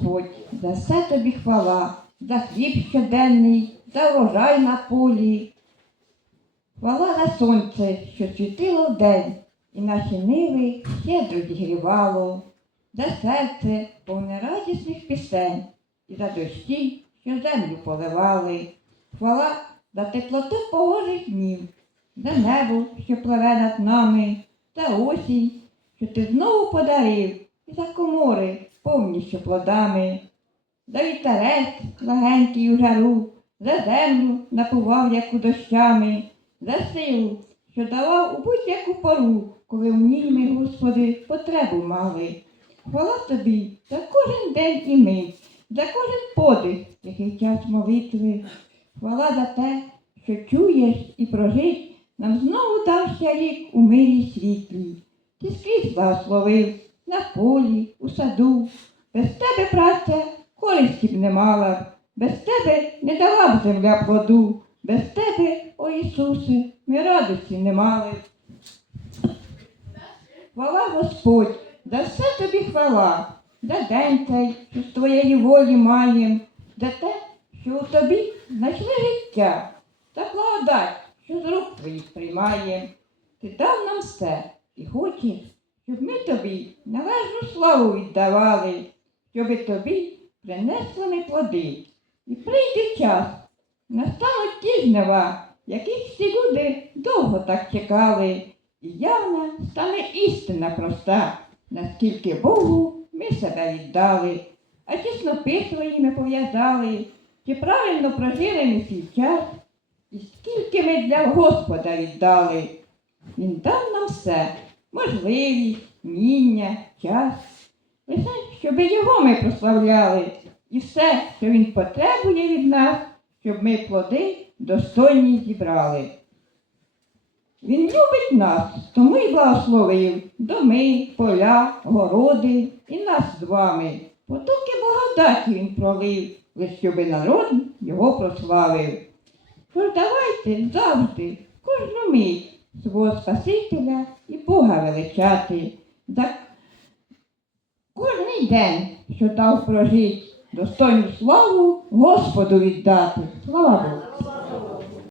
Господь, за все тобі хвала, за хліб щоденний, за врожай на полі. Хвала на сонце, що світило вдень, і наші ниви щедро зігрівало, за серце повне радісних пісень, і за дощі, що землю поливали. Хвала за теплоту погожих днів, за небо, що пливе над нами, за осінь, що ти знову подарив, і за комори, повні плодами, за вітерець легенький у жару, за землю напував, як у дощами, за силу, що давав у будь-яку пору, коли в ній ми, Господи, потребу мали. Хвала тобі за кожен день і мить, за кожен подих, який час молитви. Хвала за те, що чуєш і прожить, нам знову дався рік у мирі світлі. Ти скрізь благословив на полі, у саду. Без тебе, праця, користі б не мала, без тебе не дала б земля плоду, без тебе, о Ісусе, ми радості не мали. Хвала Господь, за все тобі хвала, за день цей, що з твоєї волі маєм, за те, що у тобі знайшли життя, та благодать, що з рук твоїх приймаєм. Ти дав нам все і хочеш, щоб ми тобі належну славу віддавали, щоби тобі принесли ми плоди. І прийде час, настануть ті жнива, яких всі люди довго так чекали. І явна стане істина проста, наскільки Богу ми себе віддали, а ті снопи свої ми пов'язали, чи правильно прожили ми свій час, і скільки ми для Господа віддали. Він дав нам все, можливість, вміння, час, лише щоби його ми прославляли, і все, що він потребує від нас, щоб ми плоди достойні зібрали. Він любить нас, тому й благословив доми, поля, городи і нас з вами. Потоки благодаті він пролив, лиш щоби народ його прославив. Тож давайте завжди, кожну мить свого Спасителя і Бога величати, за кожний день, що дав прожить, достойну славу Господу віддати. Слава Богу!